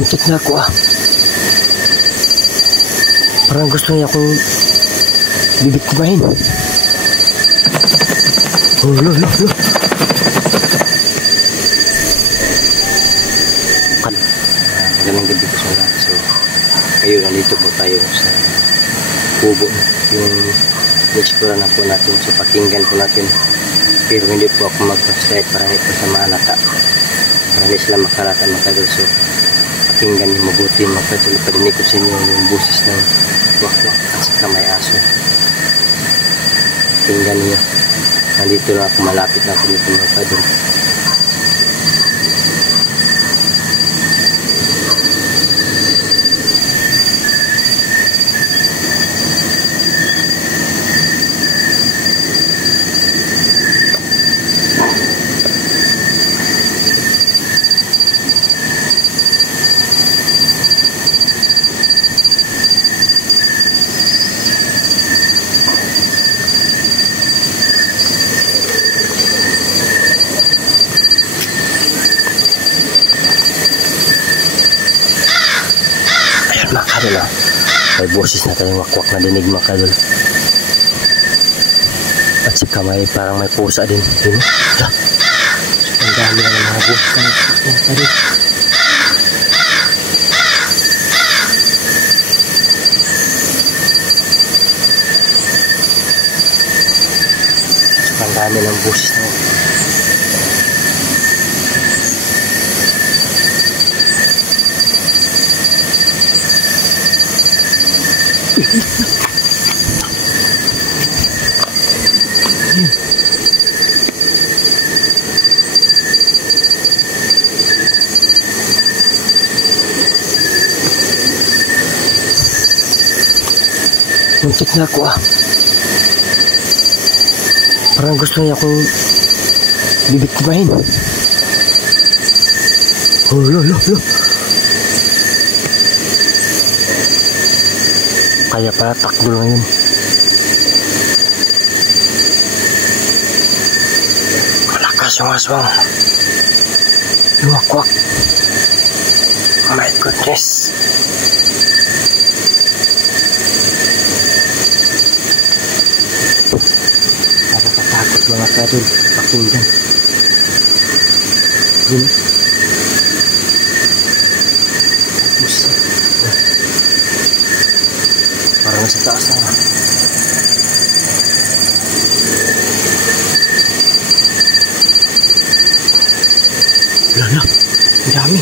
Muntik na ako ah. Parang gusto niya akong bibiktimahin. Oh, lo. Magandang gabi po sa lahat. So, ngayon nandito po tayo sa kubo. Yung explore na po natin. So, pakinggan po natin. Pero hindi po ako mag-flashlight para hindi po sa maalata. Para hindi sila makalata makagol. So, pakinggan yung mabuti. Padinig ko sa inyo yung busis ng wakwak at saka may aso. Pakinggan niyo. Nandito na ako, malapit na ako nito mga kadol. Mga kadol ah. May boses na tayong wakwak na dinig mga kadol. At saka may parang may pusa din. Yun o. Ang dami na mga boses na wakwak mga kadol. Ang dami ng boses na wakwak. Muntik na ako ah. Parang gusto niya akong bibiktimahin. Oh, lo. Kaya pala takbo lang yun. Malakas yung aswang. Luwakwak. Oh my goodness. Nakakatakot mga kadol. Pakinggan. Yun. Pusa. Parang nasa taas na nga. Wala na. Ang dami.